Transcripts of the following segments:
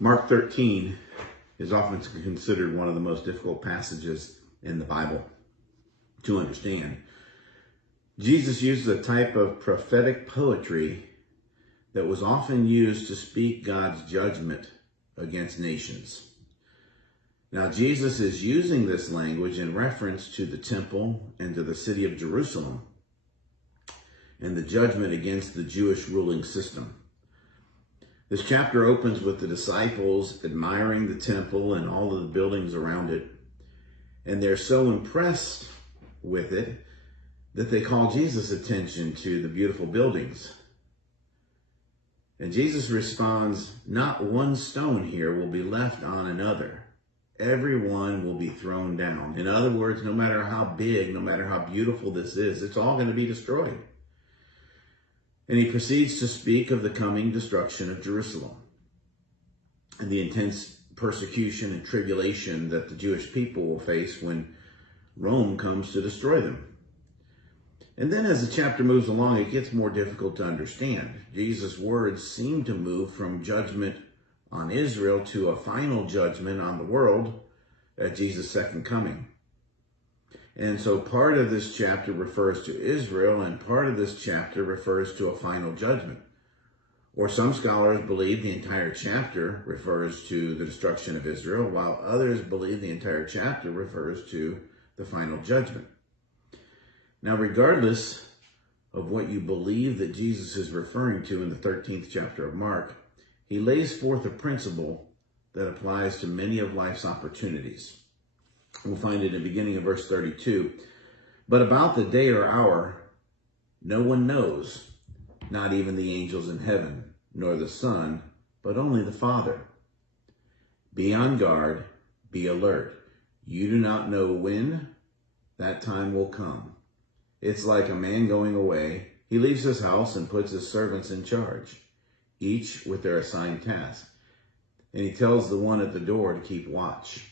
Mark 13 is often considered one of the most difficult passages in the Bible to understand. Jesus uses a type of prophetic poetry that was often used to speak God's judgment against nations. Now, Jesus is using this language in reference to the temple and to the city of Jerusalem and the judgment against the Jewish ruling system. This chapter opens with the disciples admiring the temple and all of the buildings around it. And they're so impressed with it that they call Jesus' attention to the beautiful buildings. And Jesus responds, "Not one stone here will be left on another. Everyone will be thrown down." In other words, no matter how big, no matter how beautiful this is, it's all going to be destroyed. And he proceeds to speak of the coming destruction of Jerusalem and the intense persecution and tribulation that the Jewish people will face when Rome comes to destroy them. And then as the chapter moves along, it gets more difficult to understand. Jesus' words seem to move from judgment on Israel to a final judgment on the world at Jesus' second coming. And so part of this chapter refers to Israel, and part of this chapter refers to a final judgment. Or some scholars believe the entire chapter refers to the destruction of Israel, while others believe the entire chapter refers to the final judgment. Now, regardless of what you believe that Jesus is referring to in the 13th chapter of Mark, he lays forth a principle that applies to many of life's opportunities. We'll find it in the beginning of verse 32. "But about the day or hour, no one knows, not even the angels in heaven, nor the Son, but only the Father. Be on guard, be alert. You do not know when that time will come. It's like a man going away. He leaves his house and puts his servants in charge, each with their assigned task. And he tells the one at the door to keep watch.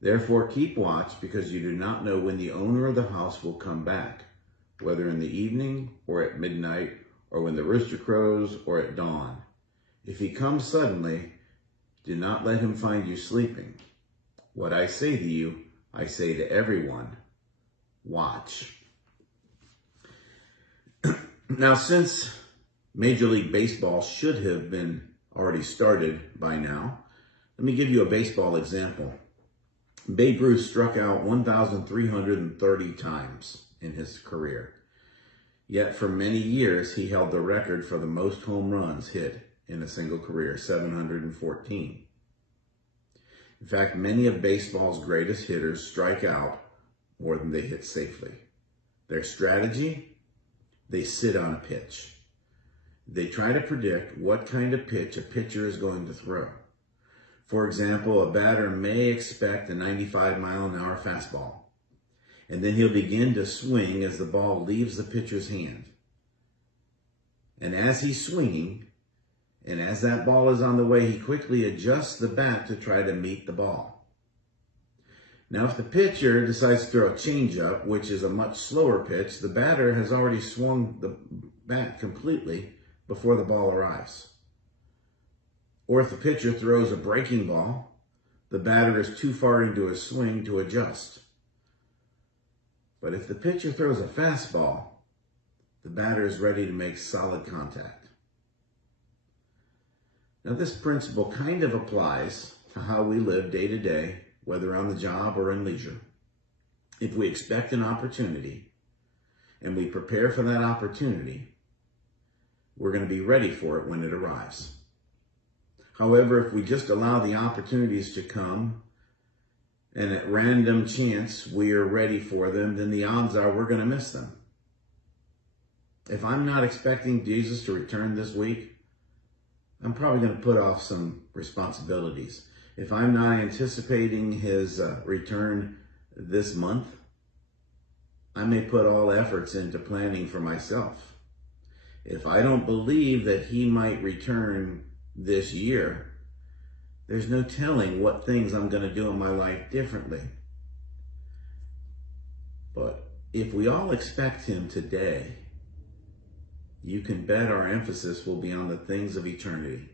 Therefore, keep watch, because you do not know when the owner of the house will come back, whether in the evening or at midnight, or when the rooster crows or at dawn. If he comes suddenly, do not let him find you sleeping. What I say to you, I say to everyone, watch." Now, since Major League Baseball should have been already started by now, let me give you a baseball example. Babe Ruth struck out 1,330 times in his career. Yet for many years, he held the record for the most home runs hit in a single career, 714. In fact, many of baseball's greatest hitters strike out more than they hit safely. Their strategy: they sit on a pitch. They try to predict what kind of pitch a pitcher is going to throw. For example, a batter may expect a 95-mile-an-hour fastball, and then he'll begin to swing as the ball leaves the pitcher's hand. And as he's swinging, and as that ball is on the way, he quickly adjusts the bat to try to meet the ball. Now, if the pitcher decides to throw a changeup, which is a much slower pitch, the batter has already swung the bat completely before the ball arrives. Or if the pitcher throws a breaking ball, the batter is too far into his swing to adjust. But if the pitcher throws a fastball, the batter is ready to make solid contact. Now, this principle kind of applies to how we live day to day, whether on the job or in leisure. If we expect an opportunity and we prepare for that opportunity, we're going to be ready for it when it arrives. However, if we just allow the opportunities to come and at random chance we are ready for them, then the odds are we're going to miss them. If I'm not expecting Jesus to return this week, I'm probably going to put off some responsibilities. If I'm not anticipating his return this month, I may put all efforts into planning for myself. If I don't believe that he might return this year, there's no telling what things I'm going to do in my life differently. But if we all expect him today, you can bet our emphasis will be on the things of eternity.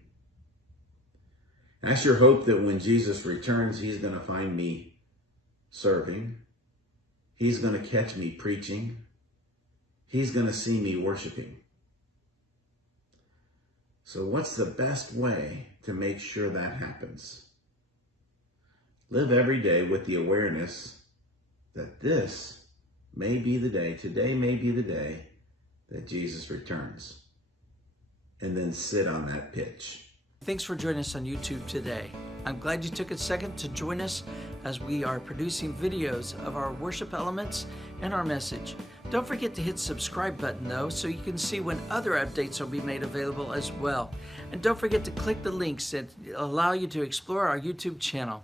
I sure hope that when Jesus returns, he's going to find me serving. He's going to catch me preaching. He's going to see me worshiping. So what's the best way to make sure that happens? Live every day with the awareness that this may be the day, today may be the day that Jesus returns. And then sit on that pitch. Thanks for joining us on YouTube today. I'm glad you took a second to join us as we are producing videos of our worship elements and our message. Don't forget to hit the subscribe button though, so you can see when other updates will be made available as well. And don't forget to click the links that allow you to explore our YouTube channel.